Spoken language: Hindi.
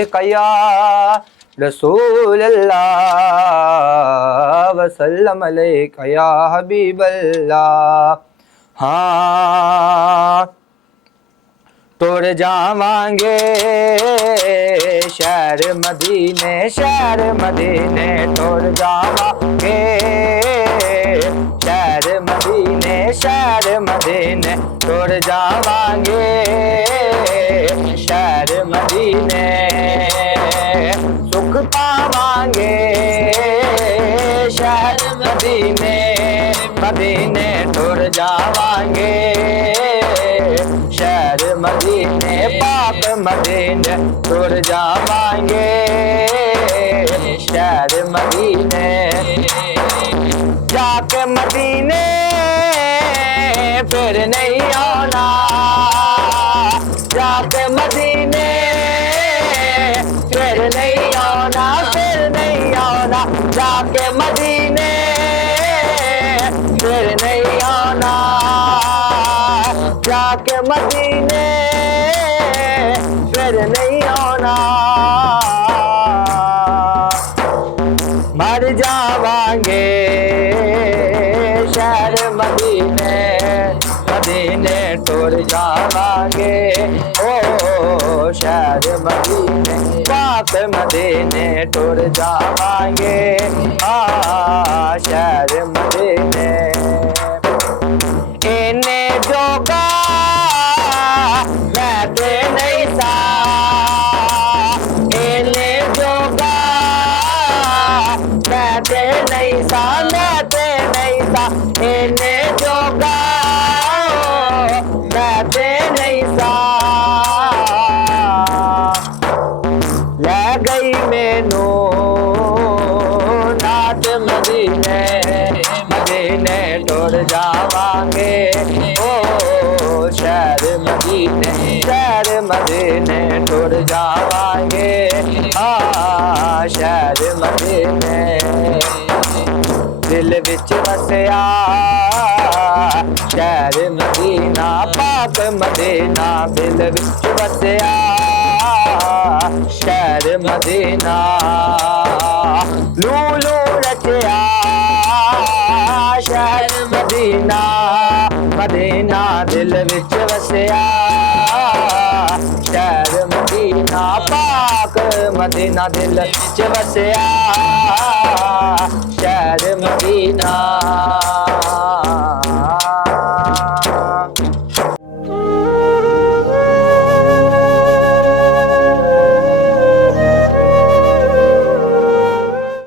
अलैका रसूल अल्लाह वसल्लम अलैका या हबीब अल्लाह। हाँ तुर जावांगे शहर मदीने तुर जावांगे शहर मदीने तुर जावांगे शहर मदीने सुख पावांगे शहर मदीने तुर जावांगे शहर मदीने पाक मदीने तुर जावांगे शहर मदीने जाके मदीने फिर नहीं आना जाके मदीने फिर नहीं आना जाके मदीने फिर नहीं आना जाके मदीने फिर नहीं आना। मर जावांगे शहर मदीने तुर जावांगे ओ शहर मदीने पाक मदीने तुर जावांगे शहर मदीने इन्हें जोगा रहते नहीं सा इन्हें जोगा रहते नहीं सा इन्हें जोगा रहते नहीं सा ले गई मैनू नात मदीने तुर जावांगे ओ शहर मदीने तुर जावांगे शहर मदीने दिल विच वसया शहर मदीना पाक मदीना दिल विच वसया शहर मदीना लूलू रचया शहर मदीना दिल विच वसया शहर मदीना पाक मदीना दिल विच वसया शहर मदीना।